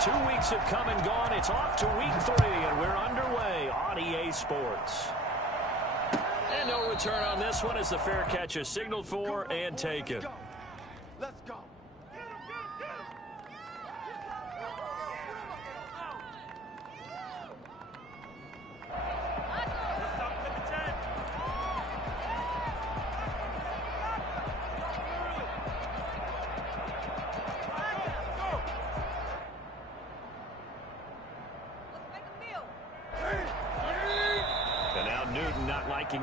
2 weeks have come and gone. It's off to week 3, and we're underway on EA Sports. And no return on this one as the fair catch is signaled for and taken. Let's go.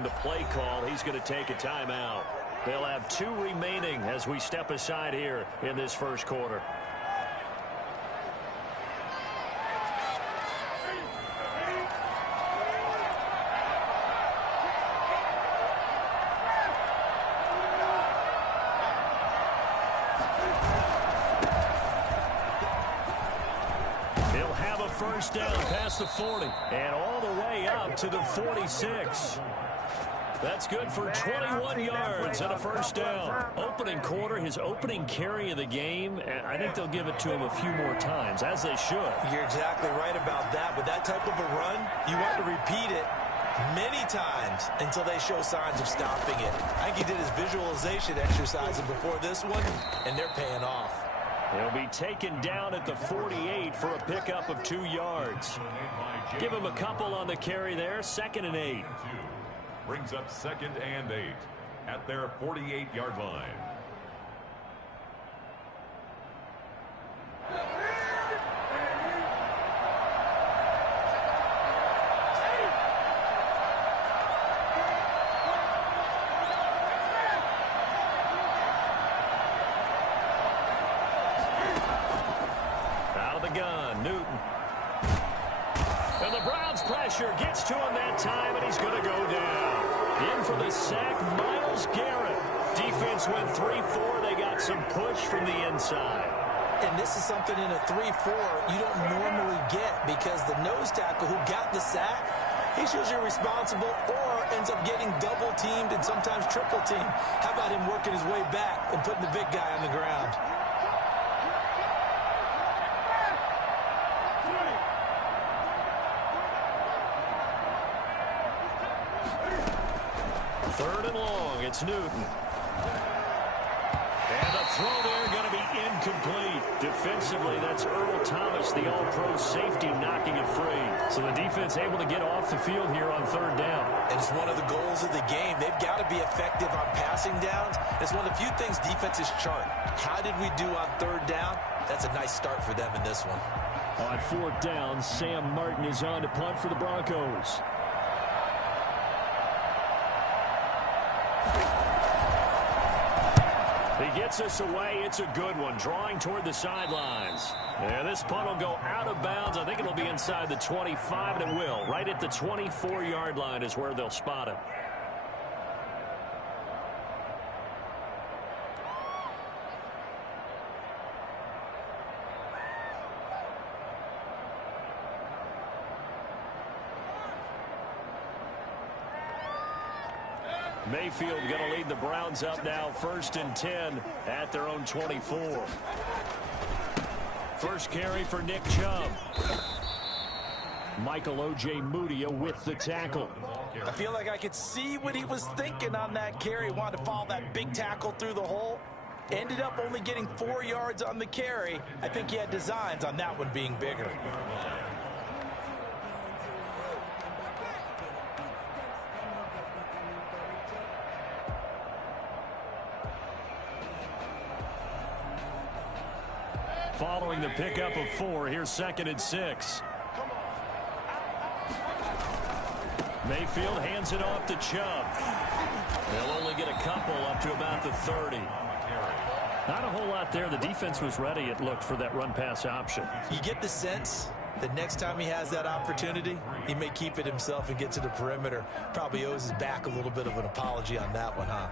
The play call, he's going to take a timeout. They'll have 2 remaining as we step aside here in this first quarter. He'll have a first down past the 40 and all the way up to the 46. That's good for 21 yards and a first down. Opening quarter, his opening carry of the game, and I think they'll give it to him a few more times, as they should. You're exactly right about that. With that type of a run, you want to repeat it many times until they show signs of stopping it. I think he did his visualization exercises before this one, and they're paying off. He'll be taken down at the 48 for a pickup of 2 yards. Give him a couple on the carry there, 2nd and 8. Brings up 2nd and 8 at their 48-yard line. Out of the gun, Newton. And the Browns' pressure gets to him that time, and he's going to go down. In for the sack, Myles Garrett. Defense went 3-4. They got some push from the inside. And this is something in a 3-4 you don't normally get because the nose tackle who got the sack, he's usually responsible or ends up getting double-teamed and sometimes triple-teamed. How about him working his way back and putting the big guy on the ground? Third and long, it's Newton. And the throw there going to be incomplete. Defensively, that's Earl Thomas, the all-pro safety, knocking it free. So the defense able to get off the field here on 3rd down. And it's one of the goals of the game. They've got to be effective on passing downs. It's one of the few things defenses chart. How did we do on 3rd down? That's a nice start for them in this one. On 4th down, Sam Martin is on to punt for the Broncos. He gets us away. It's a good one. Drawing toward the sidelines. And this punt will go out of bounds. I think it'll be inside the 25, and it will. Right at the 24-yard line is where they'll spot him. Mayfield going to lead the Browns up now, 1st and 10 at their own 24. First carry for Nick Chubb. Michael O.J. Mudia with the tackle. I feel like I could see what he was thinking on that carry. Wanted to follow that big tackle through the hole. Ended up only getting 4 yards on the carry. I think he had designs on that one being bigger. Following the pickup of 4, here's 2nd and 6. Mayfield hands it off to Chubb. They'll only get a couple up to about the 30. Not a whole lot there. The defense was ready, it looked, for that run-pass option. You get the sense that next time he has that opportunity, he may keep it himself and get to the perimeter. Probably owes his back a little bit of an apology on that one, huh?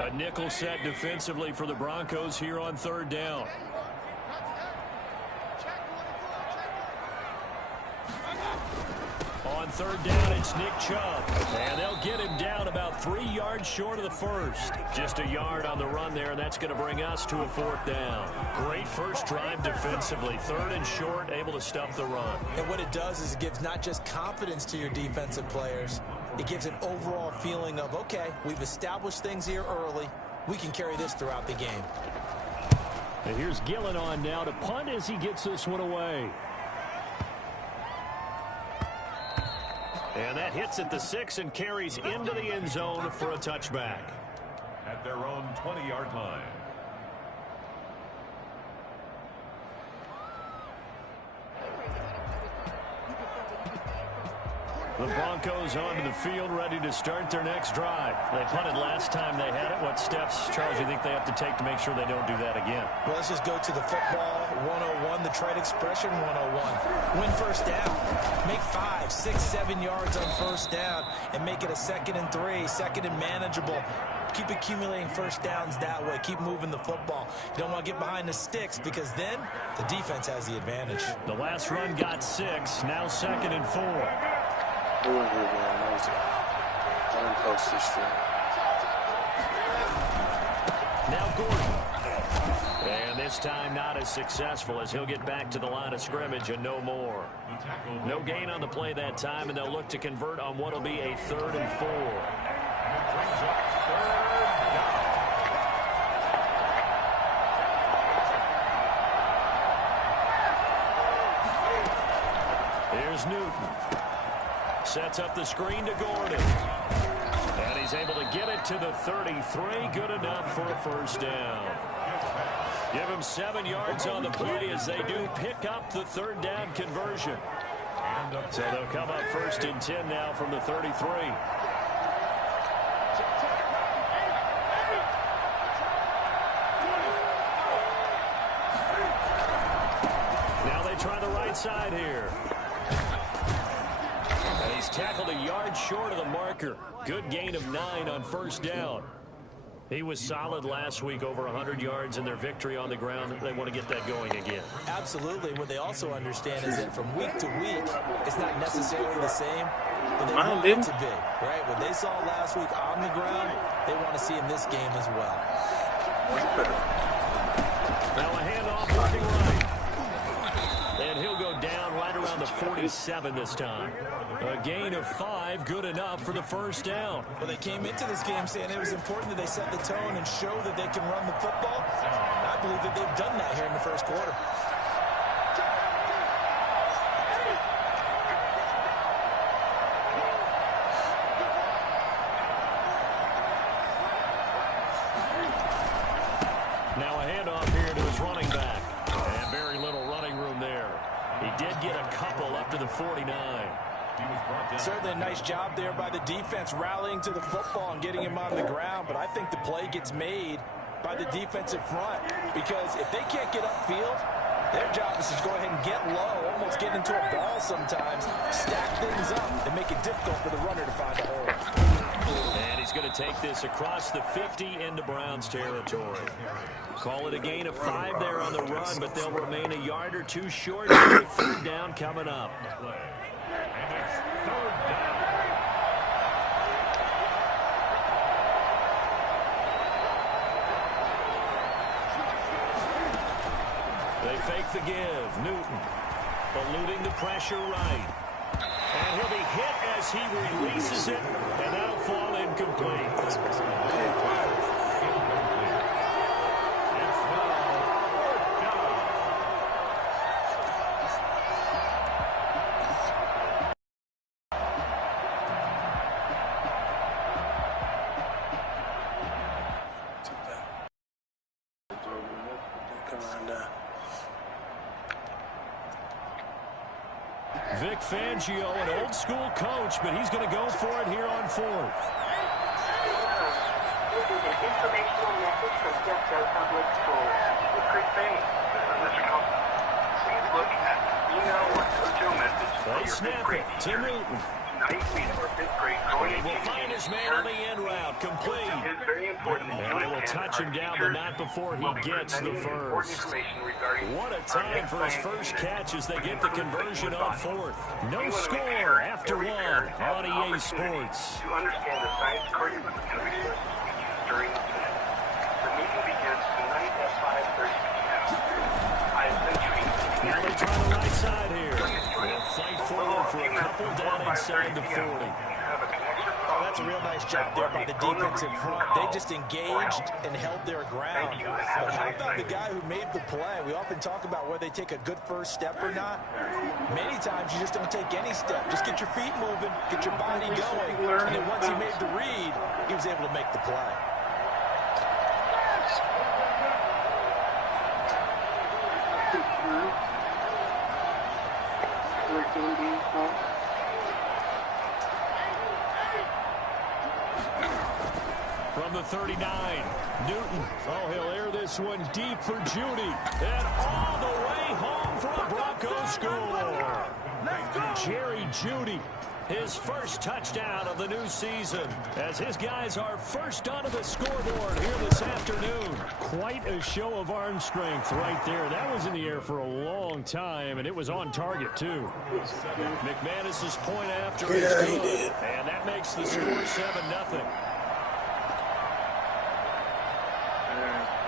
A nickel set defensively for the Broncos here on 3rd down. On third down, it's Nick Chubb. And they'll get him down about 3 yards short of the first. Just a yard on the run there, and that's going to bring us to a fourth down. Great first drive defensively. Third and short, able to stuff the run. And what it does is it gives not just confidence to your defensive players, it gives an overall feeling of, okay, we've established things here early. We can carry this throughout the game. And here's Gillen on now to punt as he gets this one away. And that hits at the 6 and carries into the end zone for a touchback. At their own 20-yard line. The Broncos onto the field, ready to start their next drive. They punted last time they had it. What steps, Charles, do you think they have to take to make sure they don't do that again? Well, let's just go to the football 101, the trade expression 101. Win first down. Make 5, 6, 7 yards on first down and make it a 2nd and 3, 2nd and manageable. Keep accumulating first downs that way. Keep moving the football. You don't want to get behind the sticks because then the defense has the advantage. The last run got 6, now 2nd and 4. Doing here, man, nosy. Don't post this thing. Now Gordon. And this time not as successful as he'll get back to the line of scrimmage and no more. No gain on the play that time, and they'll look to convert on what will be a 3rd and 4. Here's Newton. Sets up the screen to Gordon. And he's able to get it to the 33. Good enough for a first down. Give him 7 yards on the play as they do pick up the 3rd down conversion. So they'll come up 1st and 10 now from the 33. Now they try the right side here. He's tackled a yard short of the marker. Good gain of 9 on first down. He was solid last week, over 100 yards in their victory on the ground. They want to get that going again. Absolutely. What they also understand is that from week to week, it's not necessarily the same, but they want it to be. Right? What they saw last week on the ground, they want to see in this game as well. Now a handoff looking right. And he'll go down right around the 47 this time. A gain of 5, good enough for the first down. Well, they came into this game saying it was important that they set the tone and show that they can run the football. And I believe that they've done that here in the first quarter. Now a handoff here to his running back. And very little running room there. He did get a couple up to the 49. Certainly a nice job there by the defense rallying to the football and getting him on the ground, but I think the play gets made by the defensive front because if they can't get upfield, their job is to go ahead and get low, almost get into a ball sometimes, stack things up, and make it difficult for the runner to find a hole. And he's going to take this across the 50 into Browns territory. Call it a gain of 5 there on the run, but they'll remain a yard or 2 short. 3rd down coming up. They fake the give. Newton eluding the pressure right. And he'll be hit as he releases it, and that'll fall incomplete. Vic Fangio, an old school coach, but he's going to go for it here on 4th. This is an informational message from Jeffco Public Schools. With Chris Bain. Mr. Costa, please look at the email or social message. They snap it to Newton. Will find his man on the end route, complete. And they will touch him down, but not before he gets the first. What a time for his first catch as they get the conversion on fourth. No score after one on EA Sports. To understand the science curriculum of television during the film. The meeting begins tonight at 5:30 p.m. I essentially... Now they try the right side here. They'll fight forward for a couple down inside the 40. Oh, that's a real nice job there by the defensive front. They just engaged and held their ground. But how about the guy who made the play? We often talk about whether they take a good first step or not. Many times you just don't take any step. Just get your feet moving, get your body going. And then once he made the read, he was able to make the play. From the 39, Newton. Oh, he'll air this one deep for Judy. And all the way home for a Broncos score. Let's go. Jerry Judy, his first touchdown of the new season, as his guys are first onto the scoreboard here this afternoon. Quite a show of arm strength right there. That was in the air for a long time, and it was on target, too. McManus's point after is good, and that makes the score 7-0.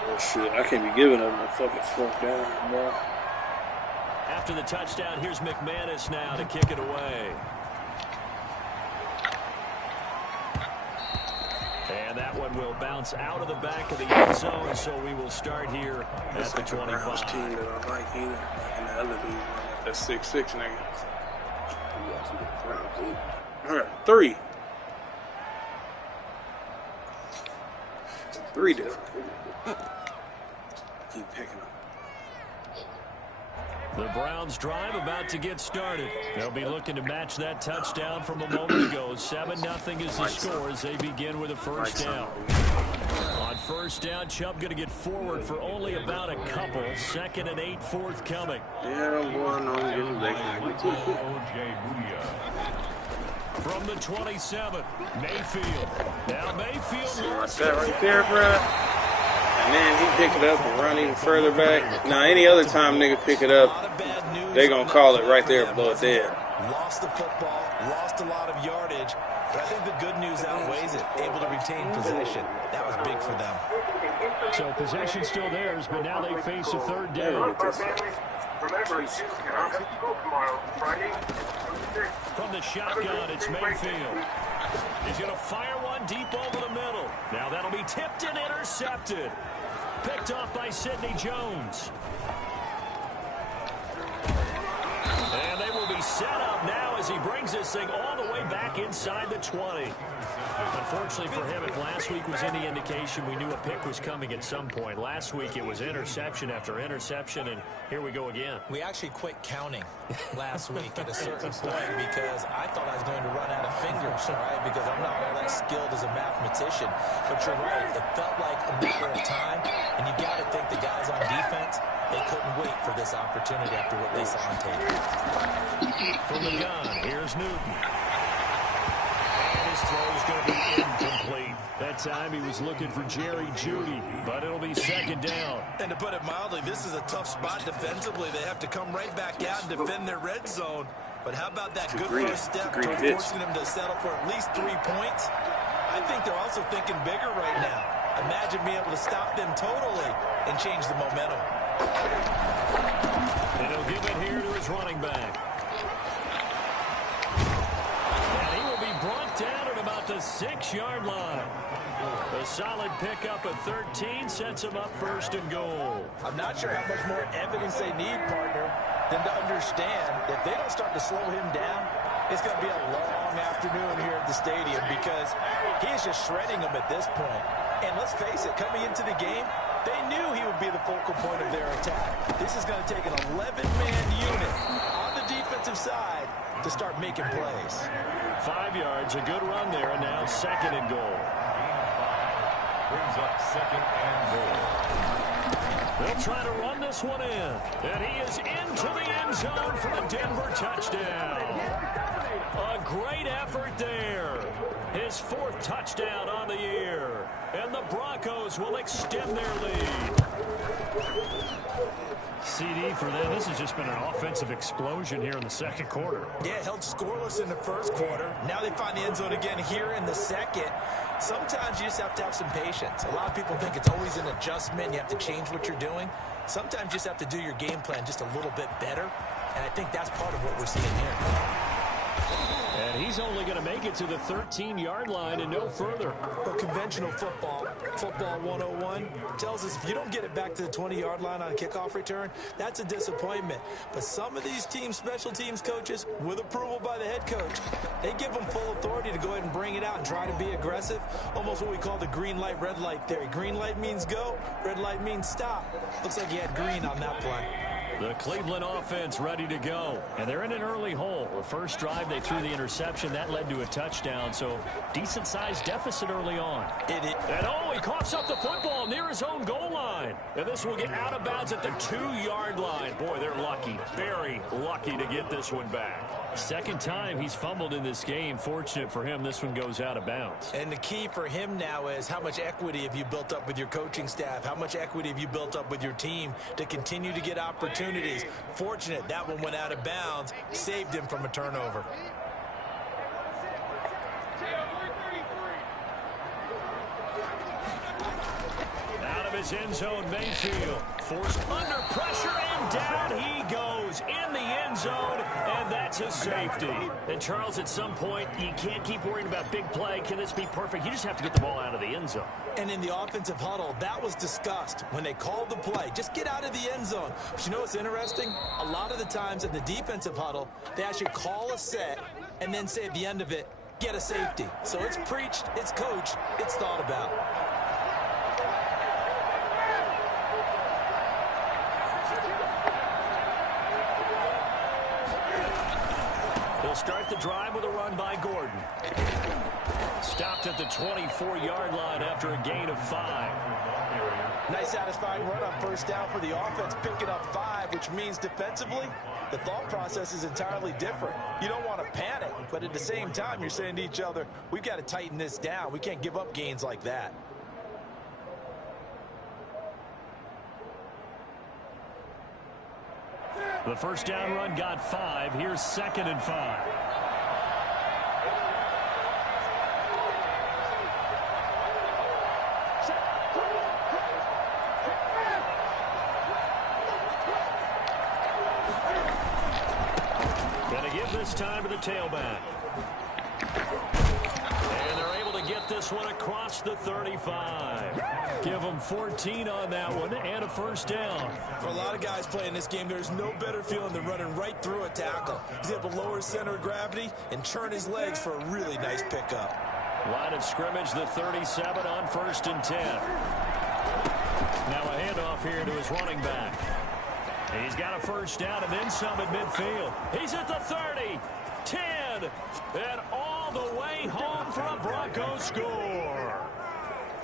Oh, shit, I can't be giving up a fucking fourth down, bro. After the touchdown, here's McManus now to kick it away. And that one will bounce out of the back of the end zone, so we will start here at the 25. Team that I like either. And the other dude, that's 6'6", nigga. All right, three different. Keep picking up. The Browns drive about to get started. They'll be looking to match that touchdown from a moment ago. 7-0 is the score as they begin with a first down. On first down, Chubb going to get forward for only about a couple. 2nd and 8 forthcoming. Yeah, I'm going on getting back. From the 27, Mayfield. Now Mayfield lost that right there, bro. And then he pick it up and run even further back. Now, any other time nigga pick it up, they gonna call it right there and blow it dead. Lost the football, lost a lot of yardage, but I think the good news outweighs it. Able to retain possession. That was big for them. So possession still theirs, but now they face a third down. Remember, you cannot miss school tomorrow, Friday. From the shotgun, it's Mayfield. He's going to fire one deep over the middle. Now that'll be tipped and intercepted. Picked off by Sidney Jones. And they will be set up now as he brings this thing all the way back inside the 20. Unfortunately for him, if last week was any indication, we knew a pick was coming at some point. Last week it was interception after interception, and here we go again. We actually quit counting last week at a certain point because I thought I was going to run out of fingers, all right, because I'm not all that skilled as a mathematician. But you're right, it felt like a matter of time, and you got to think the guys on defense, they couldn't wait for this opportunity after what they saw on tape. From the gun, here's Newton. His throw is going to be incomplete. That time he was looking for Jerry Judy, but it'll be 2nd down. And to put it mildly, this is a tough spot defensively. They have to come right back out and defend their red zone. But how about that good first step towards forcing them to settle for at least 3 points? I think they're also thinking bigger right now. Imagine being able to stop them totally and change the momentum. And he'll give it here to his running back. Brought down at about the 6-yard line. A solid pickup at 13 sets him up 1st and goal. I'm not sure how much more evidence they need, partner, than to understand that if they don't start to slow him down, it's going to be a long afternoon here at the stadium because he is just shredding them at this point. And let's face it, coming into the game, they knew he would be the focal point of their attack. This is going to take an 11-man unit on the defensive side to start making plays. 5 yards, a good run there, and now 2nd and goal. Brings up 2nd and goal. They'll try to run this one in. And he is into the end zone for a Denver touchdown. A great effort there. His 4th touchdown on the year. And the Broncos will extend their lead. CD for them. This has just been an offensive explosion here in the 2nd quarter. Yeah, held scoreless in the 1st quarter. Now they find the end zone again here in the 2nd. Sometimes you just have to have some patience. A lot of people think it's always an adjustment. You have to change what you're doing. Sometimes you just have to do your game plan just a little bit better. And I think that's part of what we're seeing here. And he's only going to make it to the 13-yard line and no further. Well, conventional football 101, tells us if you don't get it back to the 20-yard line on a kickoff return, that's a disappointment. But some of these teams, special teams coaches, with approval by the head coach, they give them full authority to go ahead and bring it out and try to be aggressive. Almost what we call the green light, red light theory. Green light means go, red light means stop. Looks like he had green on that play. The Cleveland offense ready to go. And they're in an early hole. The first drive, they threw the interception. That led to a touchdown. So, decent-sized deficit early on. And oh, he coughs up the football near his own goal line. And this will get out of bounds at the 2-yard line. Boy, they're lucky. Very lucky to get this one back. 2nd time he's fumbled in this game. Fortunate for him, this one goes out of bounds. And the key for him now is how much equity have you built up with your coaching staff? How much equity have you built up with your team to continue to get opportunities? Fortunate that one went out of bounds, saved him from a turnover. Out of his end zone, Mayfield forced under pressure, and down he goes in the end zone, and that's his safety. And Charles, at some point, you can't keep worrying about big play. Can this be perfect? You just have to get the ball out of the end zone. And in the offensive huddle, that was discussed when they called the play. Just get out of the end zone. But you know what's interesting? A lot of the times in the defensive huddle, they actually call a set and then say at the end of it, get a safety. So it's preached, it's coached, it's thought about. They'll start the drive with a run by Gordon. Stopped at the 24-yard line after a gain of 5. Nice satisfying run on first down for the offense, picking up 5, which means defensively, the thought process is entirely different. You don't want to panic, but at the same time, you're saying to each other, we've got to tighten this down. We can't give up gains like that. The first down run got 5. Here's 2nd and 5. Gonna give this time to the tailback. And they're able to get this one across the 35. Give them 14 on that one and a first down. For a lot of guys playing this game, there's no better feeling than running right through a tackle. He's able to lower his center of gravity and turn his legs for a really nice pickup. Line of scrimmage, the 37 on 1st and 10. Now a handoff here to his running back. He's got a first down and then some at midfield. He's at the 30, 10, and all the way home for a Broncos score.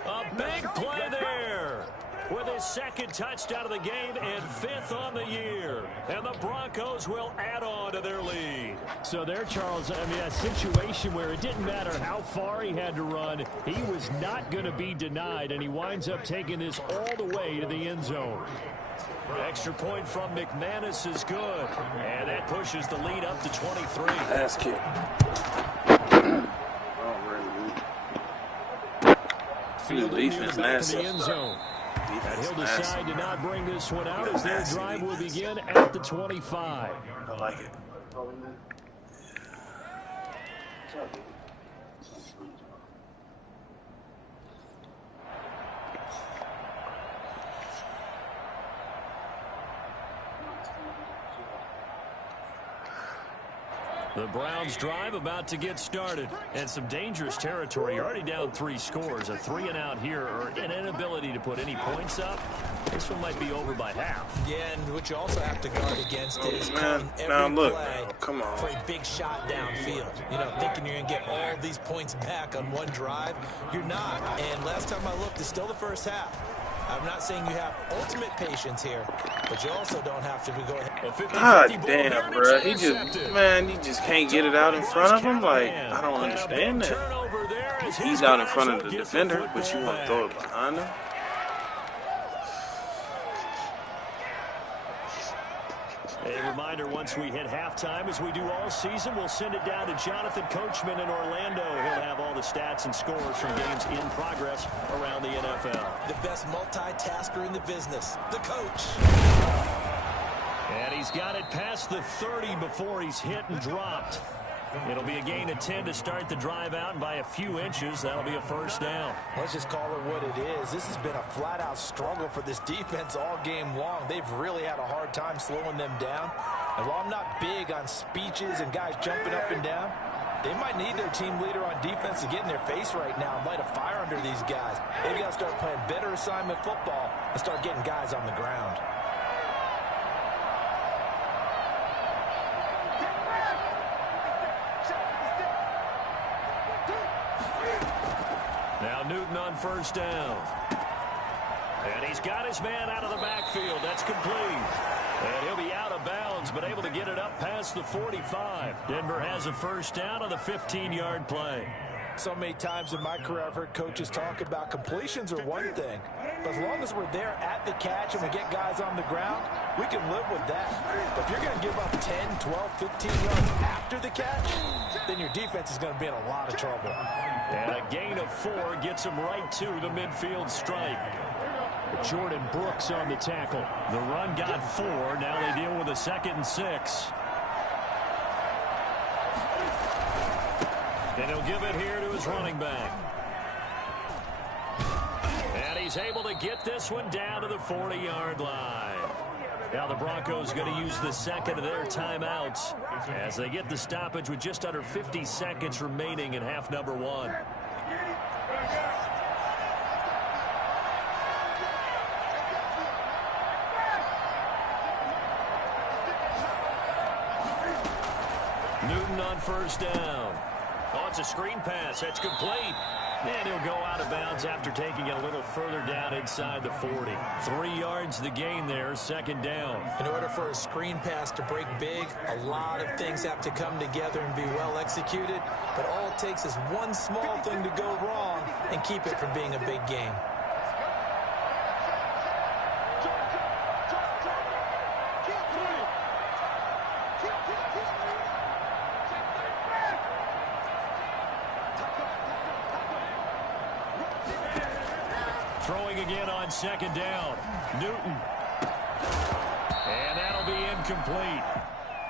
A big play there with his 2nd touchdown of the game and 5th on the year. And the Broncos will add on to their lead. So there, Charles, I mean, a situation where it didn't matter how far he had to run. He was not going to be denied, and he winds up taking this all the way to the end zone. Extra point from McManus is good. And that pushes the lead up to 23. Ass kick. Fielding defense back in the end zone. And he'll decide to not bring this one out as their drive will begin at the 25. I like it. The Browns drive about to get started. And some dangerous territory. You're already down 3 scores. A 3 and out here, or an inability to put any points up. This one might be over by half. Yeah, and what you also have to guard against is man, every look, play come on. for a big shot downfield. You know, thinking you're going to get all these points back on one drive. You're not. And last time I looked, it's still the first half. I'm not saying you have ultimate patience here, but you also don't have to go ahead. God damn, bro. He just can't get it out in front of him. Like, I don't understand that. He's out in front of the defender, but you want to throw it behind him? A reminder, once we hit halftime, as we do all season, we'll send it down to Jonathan Coachman in Orlando. He'll have all the stats and scores from games in progress around the NFL. The best multitasker in the business, the coach. And he's got it past the 30 before he's hit and dropped. It'll be a gain of 10 to start the drive out, and by a few inches, that'll be a first down. Let's just call it what it is. This has been a flat-out struggle for this defense all game long. They've really had a hard time slowing them down. And while I'm not big on speeches and guys jumping up and down, they might need their team leader on defense to get in their face right now and light a fire under these guys. They've got to start playing better assignment football and start getting guys on the ground. Now Newton on first down. And he's got his man out of the backfield. That's complete. And he'll be out of bounds, but able to get it up past the 45. Denver has a first down on the 15-yard play. So many times in my career, I've heard coaches talk about completions are one thing. But as long as we're there at the catch and we get guys on the ground, we can live with that. But if you're going to give up 10, 12, 15 yards after the catch, then your defense is going to be in a lot of trouble. And a gain of 4 gets him right to the midfield stripe. Jordan Brooks on the tackle. The run got 4. Now they deal with a 2nd and 6. And he'll give it here to his running back. And he's able to get this one down to the 40-yard line. Now the Broncos going to use the second of their timeouts as they get the stoppage with just under 50 seconds remaining in half number 1. Newton on first down. Oh, it's a screen pass. That's complete. And he'll go out of bounds after taking it a little further down inside the 40. 3 yards the gain there, 2nd down. In order for a screen pass to break big, a lot of things have to come together and be well executed. But all it takes is one small thing to go wrong and keep it from being a big game. Throwing again on 2nd down. Newton. And that'll be incomplete.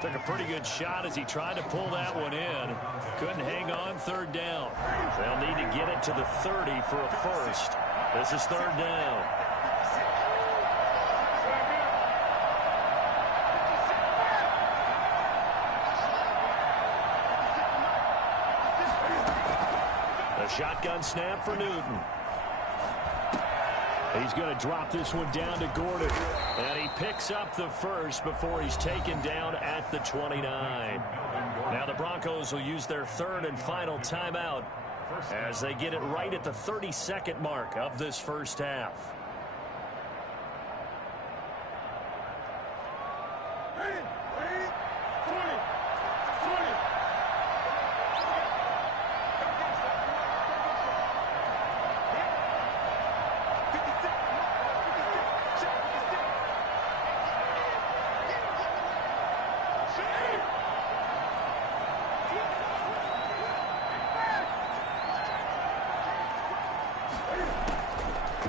Took a pretty good shot as he tried to pull that one in. Couldn't hang on 3rd down. They'll need to get it to the 30 for a first. This is 3rd down. A shotgun snap for Newton. He's going to drop this one down to Gordon. And he picks up the first before he's taken down at the 29. Now the Broncos will use their 3rd and final timeout as they get it right at the 32nd mark of this first half.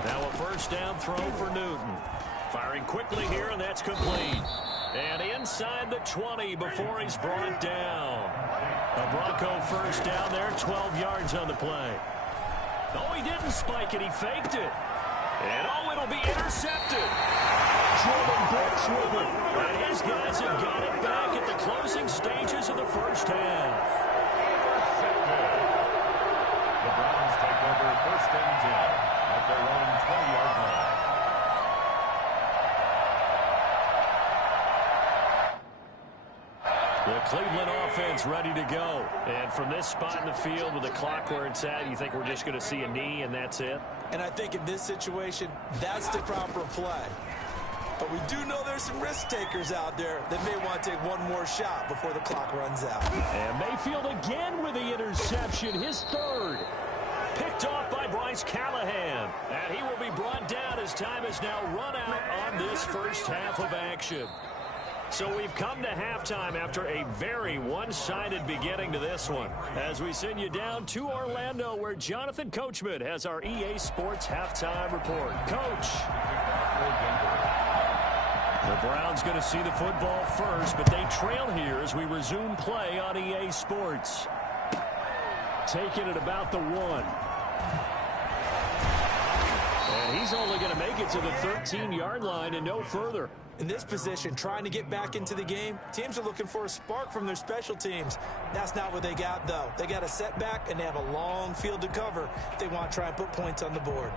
Now a first down throw for Newton. Firing quickly here, and that's complete. And inside the 20 before he's brought down. A Bronco first down there, 12 yards on the play. Oh, he didn't spike it. He faked it. And, oh, it'll be intercepted. Jordan Brooks with it. And his guys have got it back at the closing stages of the first half. The Browns take over 1st and 10 at their own 20-yard line. The Cleveland offense ready to go. And from this spot in the field with the clock where it's at, you think we're just going to see a knee and that's it? And I think in this situation, that's the proper play. But we do know there's some risk takers out there that may want to take one more shot before the clock runs out. And Mayfield again with the interception, his third. Picked off by Bryce Callahan. And he will be brought down as time has now run out on this first half of action. So we've come to halftime after a very one-sided beginning to this one. As we send you down to Orlando, where Jonathan Coachman has our EA Sports halftime report. Coach. The Browns going to see the football first, but they trail here as we resume play on EA Sports. Taking it about the 1. And he's only going to make it to the 13-yard line and no further. In this position, trying to get back into the game, teams are looking for a spark from their special teams. That's not what they got, though. They got a setback, and they have a long field to cover if they want to try and put points on the board.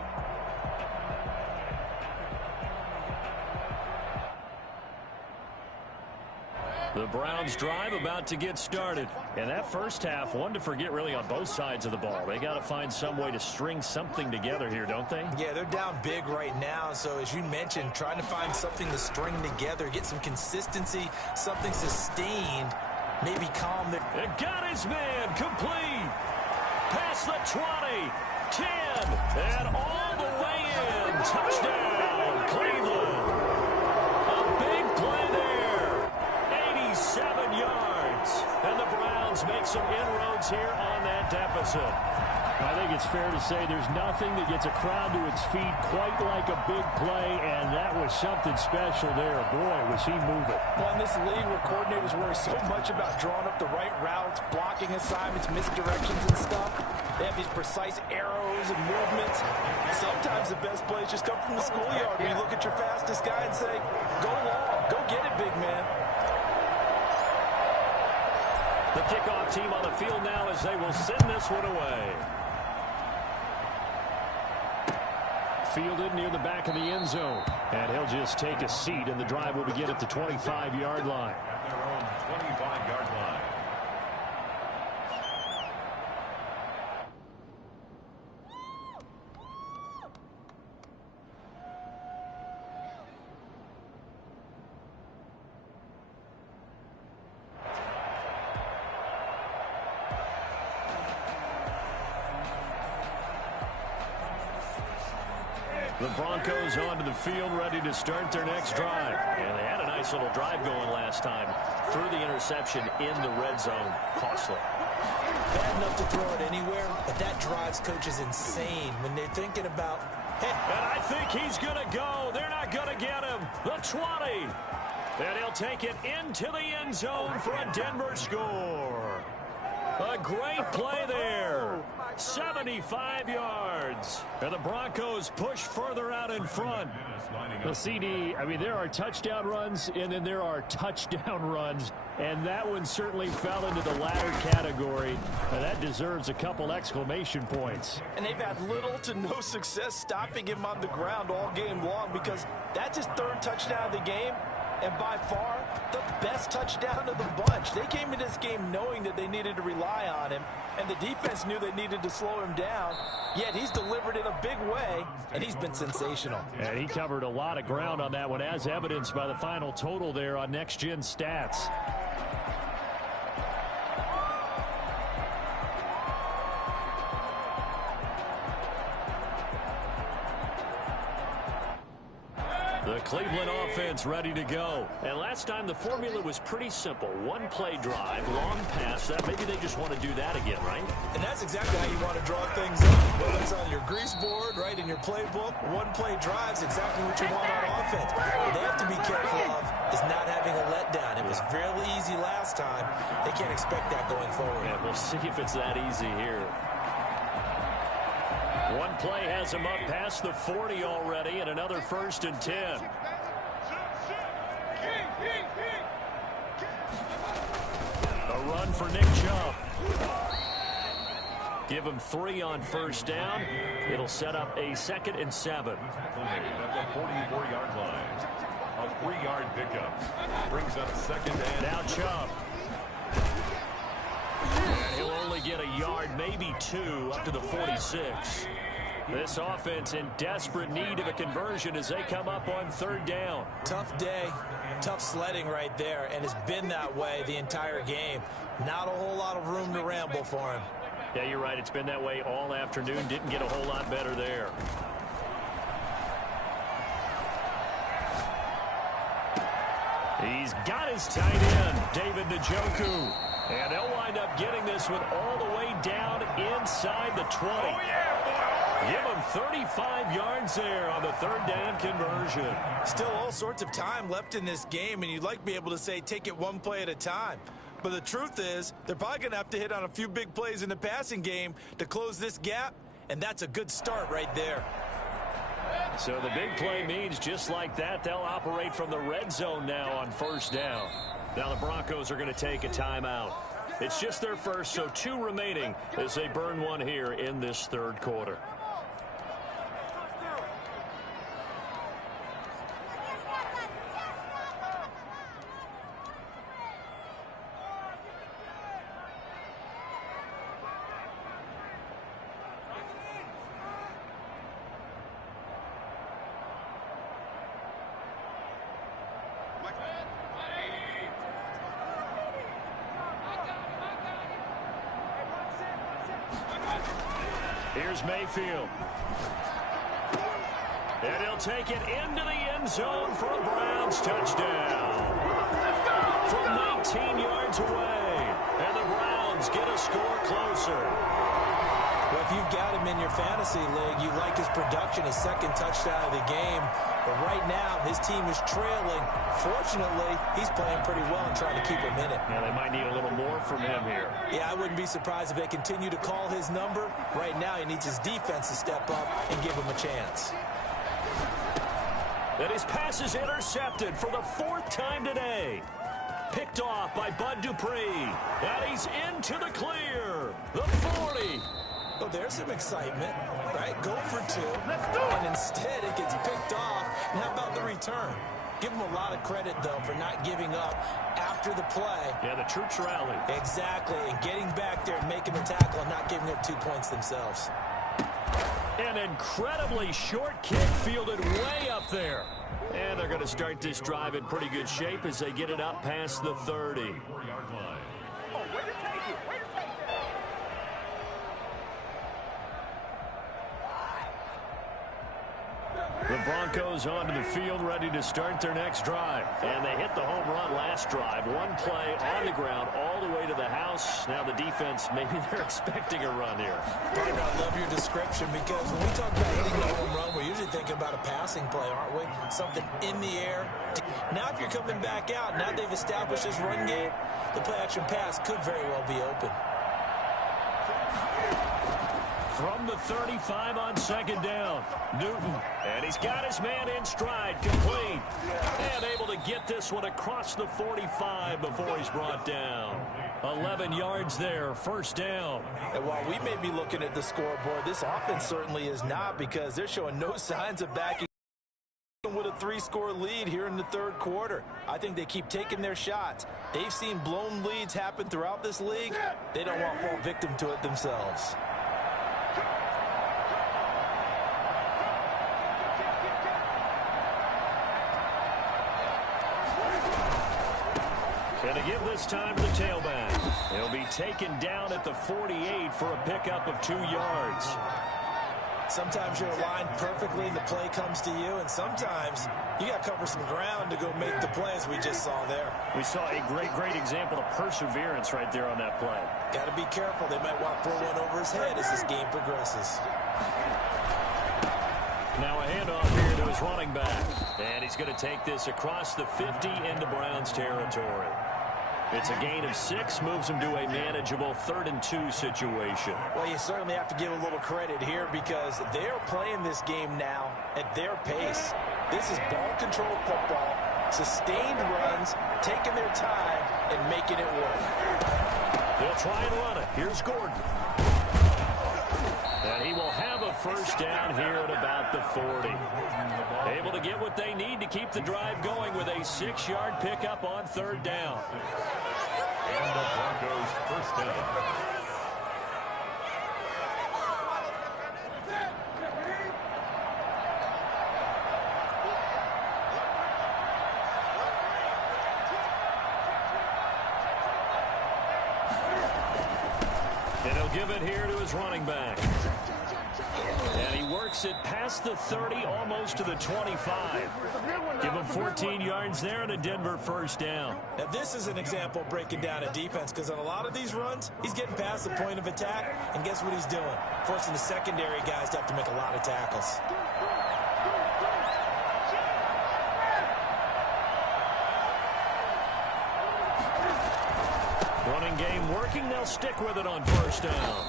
The Browns drive about to get started. And that first half, one to forget really on both sides of the ball. They got to find some way to string something together here, don't they? Yeah, they're down big right now. So as you mentioned, trying to find something to string together, get some consistency, something sustained, maybe calm their... And got his man complete. Past the 20, 10, and all the way in. Touchdown, Cleveland. A big play there. 87 yards. And the Browns make some inroads here on that deficit. I think it's fair to say there's nothing that gets a crowd to its feet quite like a big play, and that was something special there. Boy, was he moving. Well, in this league where coordinators worry so much about drawing up the right routes, blocking assignments, misdirections and stuff, they have these precise arrows and movements. Sometimes the best plays just come from the schoolyard where you look at your fastest guy and say, go long, go get it, big man. The kickoff team on the field now as they will send this one away. Fielded near the back of the end zone. And he'll just take a seat, and the drive will begin at the 25-yard line. At their own 25-yard line. The Broncos onto the field, ready to start their next drive. And they had a nice little drive going last time. Threw the interception in the red zone. Costly. Bad enough to throw it anywhere, but that drives coaches insane when they're thinking about, hey. And I think he's going to go. They're not going to get him. The 20. And he'll take it into the end zone for a Denver score. A great play there. 75 yards. And the Broncos push further out in front. The CD, I mean, there are touchdown runs, and then there are touchdown runs. And that one certainly fell into the latter category. And that deserves a couple exclamation points. And they've had little to no success stopping him on the ground all game long because that's his third touchdown of the game. And by far, the best touchdown of the bunch. They came into this game knowing that they needed to rely on him, and the defense knew they needed to slow him down, yet he's delivered in a big way, and he's been sensational. And he covered a lot of ground on that one, as evidenced by the final total there on Next Gen Stats. The Cleveland offense ready to go. And last time the formula was pretty simple. One play drive, long pass. That maybe they just want to do that again, right? And that's exactly how you want to draw things up. Whether it's on your grease board, right, in your playbook, one play drive's exactly what you want on offense. What they have to be careful of is not having a letdown. It was fairly easy last time. They can't expect that going forward. And we'll see if it's that easy here. One play has him up past the 40 already, and another 1st and 10. A run for Nick Chubb. Give him 3 on 1st down. It'll set up a 2nd and 7. At the 44-yard line. A 3-yard pickup. Brings up 2nd and... Now Chubb. They'll only get a yard, maybe two, up to the 46. This offense in desperate need of a conversion as they come up on third down. Tough day, tough sledding right there, and it's been that way the entire game. Not a whole lot of room to ramble for him. Yeah, you're right. It's been that way all afternoon. Didn't get a whole lot better there. He's got his tight end, David Njoku. And they'll wind up getting this one all the way down inside the 20. Oh, yeah, boy. Give him 35 yards there on the third down conversion. Still all sorts of time left in this game, and you'd like to be able to say take it one play at a time. But the truth is, they're probably going to have to hit on a few big plays in the passing game to close this gap, and that's a good start right there. So the big play means just like that, they'll operate from the red zone now on first down. Now the Broncos are going to take a timeout. It's just their first, so 2 remaining as they burn one here in this third quarter. Here's Mayfield. And he'll take it into the end zone for a Browns touchdown. From 19 yards away. And the Browns get a score closer. Well, if you've got him in your fantasy league, you like his production, his second touchdown of the game. But right now, his team is trailing. Fortunately, he's playing pretty well and trying to keep him in it. Yeah, they might need a little more from him here. Yeah, I wouldn't be surprised if they continue to call his number. Right now, he needs his defense to step up and give him a chance. And his pass is intercepted for the 4th time today. Picked off by Bud Dupree. And he's into the clear. The 40. Oh, there's some excitement, right? Go for 2. Let's do it. And instead, it gets picked off. And how about the return? Give him a lot of credit, though, for not giving up after the play. Yeah, the troops rally. Exactly, and getting back there and making the tackle and not giving up 2 points themselves. An incredibly short kick fielded way up there. And they're going to start this drive in pretty good shape as they get it up past the 30. The Broncos onto the field, ready to start their next drive. And they hit the home run last drive. One play on the ground all the way to the house. Now the defense, maybe they're expecting a run here. Partner, I love your description because when we talk about hitting the home run, we're usually thinking about a passing play, aren't we? Something in the air. Now if you're coming back out, now they've established this run game, the play-action pass could very well be open. From the 35 on second down, Newton. And he's got his man in stride, complete. And able to get this one across the 45 before he's brought down. 11 yards there, first down. And while we may be looking at the scoreboard, this offense certainly is not because they're showing no signs of backing with a 3-score lead here in the third quarter. I think they keep taking their shots. They've seen blown leads happen throughout this league. They don't want to fall victim to it themselves. And to give this time to the tailback. He'll be taken down at the 48 for a pickup of 2 yards. Sometimes you're aligned perfectly and the play comes to you, and sometimes you got to cover some ground to go make the play, as we just saw there. We saw a great example of perseverance right there on that play. Got to be careful. They might want to throw one over his head as this game progresses. Now a handoff here to his running back. And he's going to take this across the 50 into Browns territory. It's a gain of 6, moves him to a manageable 3rd and 2 situation. Well, you certainly have to give a little credit here because they're playing this game now at their pace. This is ball-controlled football, sustained runs, taking their time, and making it work. They'll try and run it. Here's Gordon. And he will have a first down here at about the 40. Able to get what they need to keep the drive going with a 6-yard pickup on 3rd down. And the Broncos first down. He'll give it here to his running back. And he works it past the 30, almost to the 25. Give him 14 yards there and a Denver first down. Now, this is an example of breaking down a defense, because on a lot of these runs, he's getting past the point of attack, and guess what he's doing? Forcing the secondary guys to have to make a lot of tackles. Running game working. They'll stick with it on first down.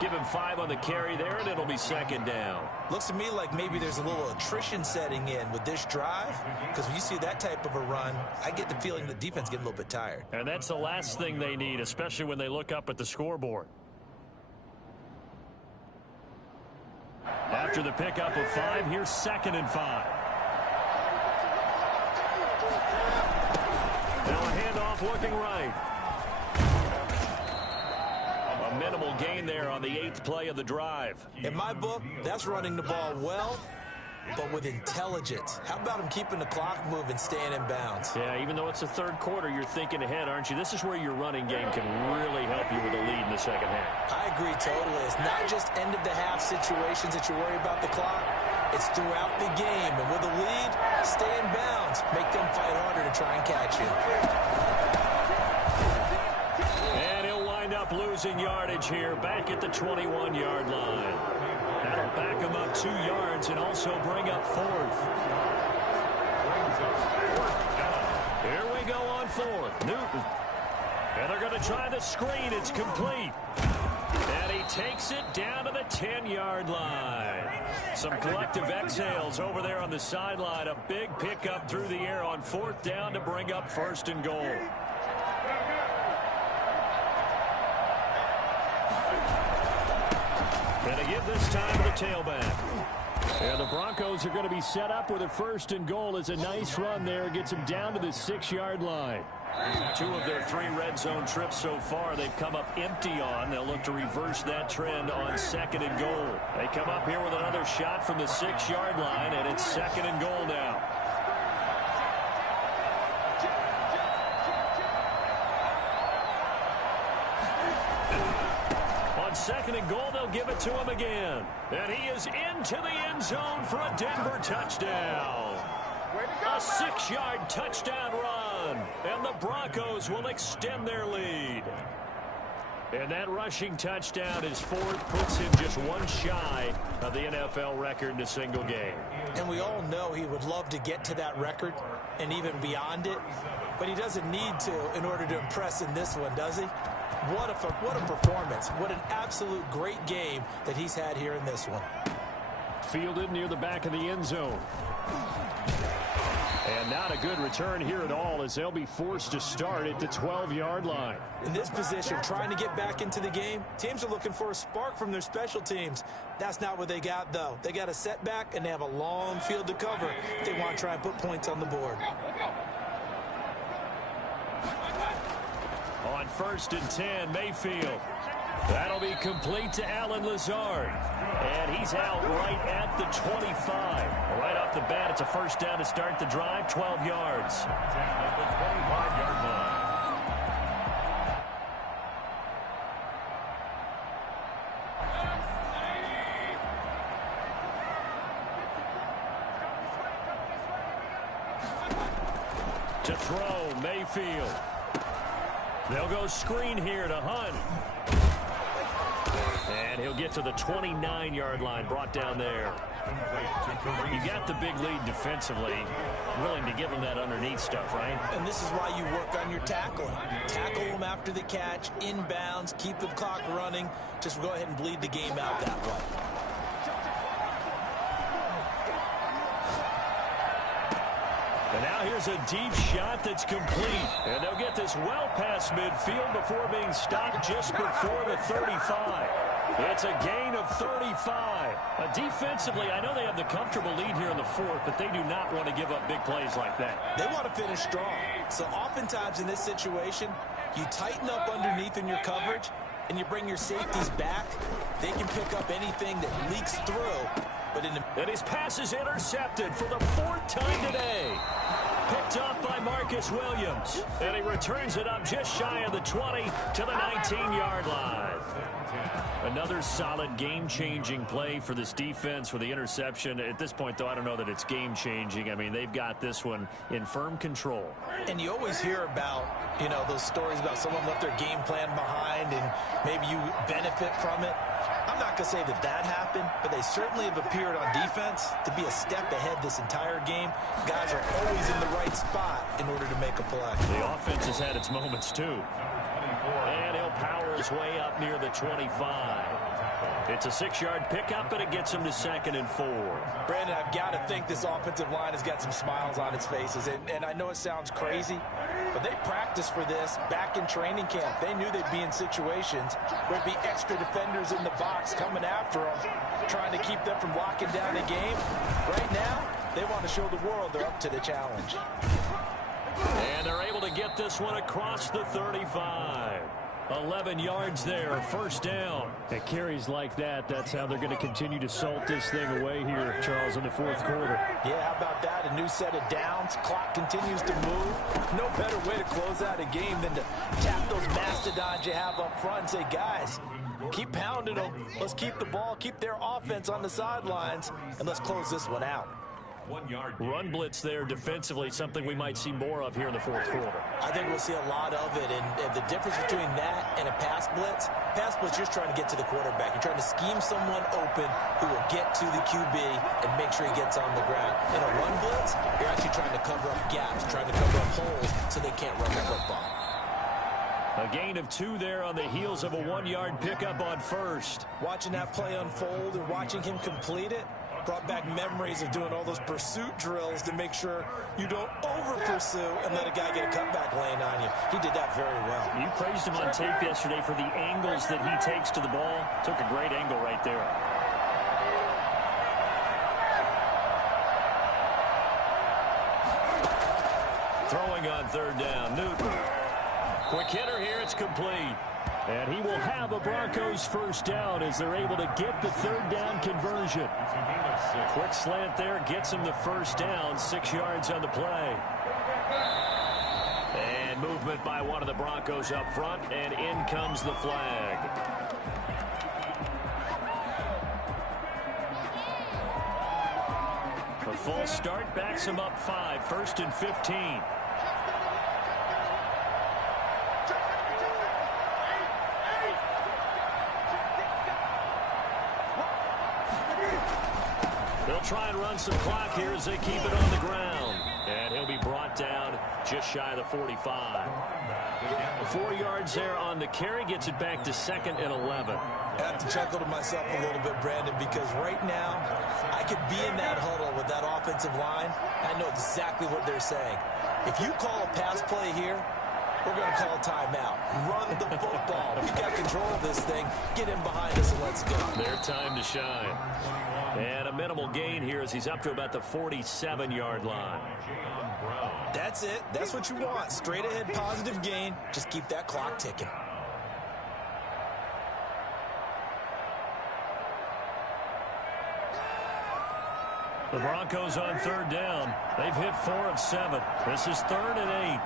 Give him 5 on the carry there, and it'll be second down. Looks to me like maybe there's a little attrition setting in with this drive, because when you see that type of a run, I get the feeling the defense getting a little bit tired. And that's the last thing they need, especially when they look up at the scoreboard. After the pickup of 5, here's 2nd and 5. Now a handoff looking right. A minimal gain there on the 8th play of the drive. In my book, that's running the ball well, but with intelligence. How about him keeping the clock moving, staying in bounds? Yeah, even though it's the third quarter, you're thinking ahead, aren't you? This is where your running game can really help you with a lead in the second half. I agree totally. It's not just end-of-the-half situations that you worry about the clock. It's throughout the game. And with a lead, stay in bounds. Make them fight harder to try and catch you. And he'll wind up losing yardage here back at the 21-yard line. That'll back him up 2 yards and also bring up 4th. Here we go on 4th. Newton. And they're going to try the screen. It's complete. And he takes it down to the 10-yard line. Some collective exhales over there on the sideline. A big pickup through the air on 4th down to bring up 1st and goal. And to give this time to the tailback. And the Broncos are going to be set up with a 1st and goal. As a nice run there. Gets them down to the 6-yard line. 2 of their 3 red zone trips so far they've come up empty on. They'll look to reverse that trend on 2nd and goal. They come up here with another shot from the 6-yard line, and it's 2nd and goal now. On 2nd and goal, they'll give it to him again. And he is into the end zone for a Denver touchdown. A 6-yard touchdown run, and the Broncos will extend their lead. And that rushing touchdown is 4th, puts him just 1 shy of the NFL record in a single game. And we all know he would love to get to that record and even beyond it, but he doesn't need to in order to impress in this one, does he? What a performance. What an absolute great game that he's had here in this one. Fielded near the back of the end zone. And not a good return here at all, as they'll be forced to start at the 12-yard line. In this position, trying to get back into the game, teams are looking for a spark from their special teams. That's not what they got, though. They got a setback, and they have a long field to cover if they want to try and put points on the board. On 1st and 10, Mayfield. That'll be complete to Allen Lazard. And he's out right at the 25. Right off the bat, it's a 1st down to start the drive, 12 yards. At the 25-yard line. To throw, Mayfield. They'll go screen here to Hunt. And he'll get to the 29-yard line, brought down there. You got the big lead defensively, willing to give them that underneath stuff, right? And this is why you work on your tackling. Tackle them after the catch, inbounds, keep the clock running. Just go ahead and bleed the game out that way. And now here's a deep shot that's complete. And they'll get this well past midfield before being stopped just before the 35. It's a gain of 35. Defensively, I know they have the comfortable lead here in the 4th, but they do not want to give up big plays like that. They want to finish strong. So oftentimes in this situation, you tighten up underneath in your coverage, and you bring your safeties back. They can pick up anything that leaks through. But and his pass is intercepted for the 4th time today. Picked off by Marcus Williams. And he returns it up just shy of the 20 to the 19-yard line. Another solid game-changing play for this defense with the interception. At this point, though, I don't know that it's game-changing. I mean, they've got this one in firm control. And you always hear about, you know, those stories about someone left their game plan behind and maybe you benefit from it. I'm not going to say that that happened, but they certainly have appeared on defense to be a step ahead this entire game. Guys are always in the right spot in order to make a play. The offense has had its moments, too. And he'll power his way up near the 25. It's a 6-yard pickup, but it gets him to 2nd and 4. Brandon, I've got to think this offensive line has got some smiles on its faces. And I know it sounds crazy, but they practiced for this back in training camp. They knew they'd be in situations where there'd be extra defenders in the box coming after them, trying to keep them from locking down a game. Right now, they want to show the world they're up to the challenge. And they're able to get this one across the 35. 11 yards there, first down. At carries like that, that's how they're going to continue to salt this thing away here, Charles, in the fourth quarter. Yeah, how about that? A new set of downs. Clock continues to move. No better way to close out a game than to tap those mastodons you have up front and say, guys, keep pounding them. Let's keep the ball, keep their offense on the sidelines, and let's close this one out. 1 yard. Run blitz there defensively, something we might see more of here in the fourth quarter. I think we'll see a lot of it, and the difference between that and a pass blitz, you're just trying to get to the quarterback. You're trying to scheme someone open who will get to the QB and make sure he gets on the ground. In a run blitz, you're actually trying to cover up gaps, trying to cover up holes so they can't run the football. A gain of 2 there on the heels of a 1-yard pickup on first. Watching that play unfold and watching him complete it brought back memories of doing all those pursuit drills to make sure you don't over-pursue and let a guy get a cutback lane on you. He did that very well. You praised him on tape yesterday for the angles that he takes to the ball. Took a great angle right there. Throwing on 3rd down, Newton. Quick hitter here, it's complete. And he will have a Broncos first down as they're able to get the 3rd down conversion. Quick slant there, gets him the first down, 6 yards on the play. And movement by one of the Broncos up front, and in comes the flag. A full start backs him up 5, 1st and 15. They'll try and run some clock here as they keep it on the ground. And he'll be brought down just shy of the 45. 4 yards there on the carry, gets it back to 2nd and 11. I have to chuckle to myself a little bit, Brandon, because right now I could be in that huddle with that offensive line. I know exactly what they're saying. If you call a pass play here, we're going to call a timeout. Run the football. We've got control of this thing. Get in behind us and let's go. Their time to shine. And a minimal gain here as he's up to about the 47-yard line. That's it. That's what you want. Straight ahead positive gain. Just keep that clock ticking. The Broncos on 3rd down. They've hit 4 of 7. This is 3rd and 8.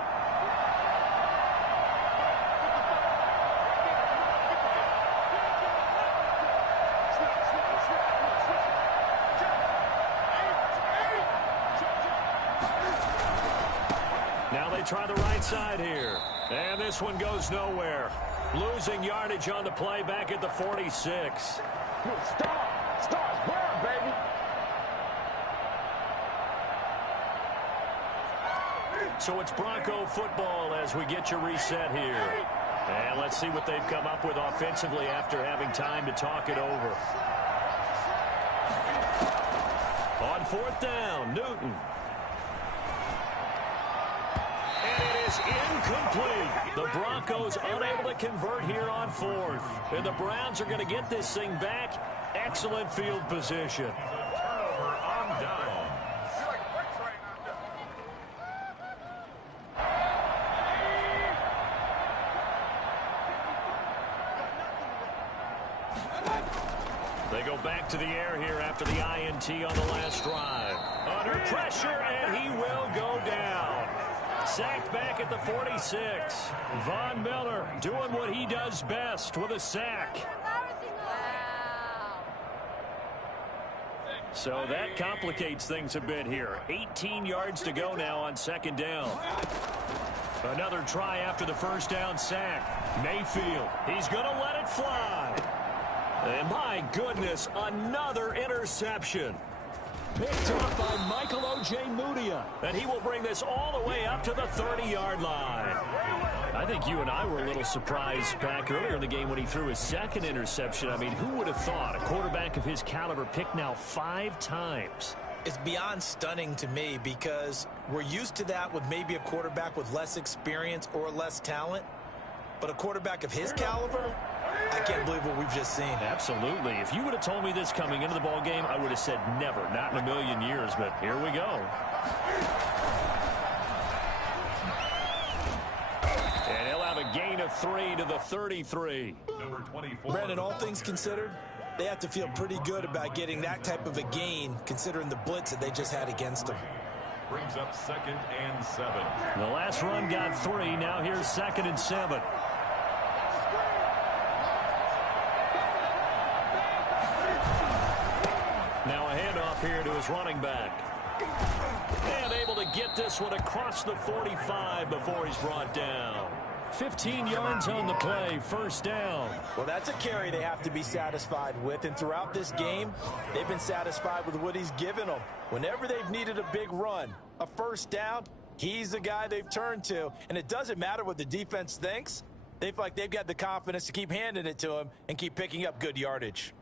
Try the right side here. And this one goes nowhere. Losing yardage on the play back at the 46. Stars, burn, baby. So it's Bronco football as we get you reset here. And let's see what they've come up with offensively after having time to talk it over. On 4th down, Newton. Incomplete. The Broncos unable to convert here on 4th. And the Browns are going to get this thing back. Excellent field position. Turnover on down. They go back to the air here after the INT on the last drive. Under pressure, and he will go down. Sacked back at the 46. Von Miller doing what he does best with a sack. So that complicates things a bit here. 18 yards to go now on second down. Another try after the first down sack. Mayfield, he's going to let it fly. And my goodness, another interception. Picked up by Michael Ojemudia. And he will bring this all the way up to the 30-yard line. I think you and I were a little surprised back earlier in the game when he threw his second interception. I mean, who would have thought a quarterback of his caliber picked now 5 times? It's beyond stunning to me because we're used to that with maybe a quarterback with less experience or less talent. But a quarterback of his caliber, I can't believe what we've just seen. Absolutely. If you would have told me this coming into the ball game, I would have said never, not in a million years. But here we go. And he'll have a gain of 3 to the 33. Number 24. Brandon, all things considered, they have to feel pretty good about getting that type of a gain considering the blitz that they just had against them. Brings up 2nd and 7. The last run got 3. Now here's 2nd and 7. Now a handoff here to his running back. And able to get this one across the 45 before he's brought down. 15 yards on the play, first down. Well, that's a carry they have to be satisfied with. And throughout this game, they've been satisfied with what he's given them. Whenever they've needed a big run, a first down, he's the guy they've turned to. And it doesn't matter what the defense thinks. They feel like they've got the confidence to keep handing it to him and keep picking up good yardage.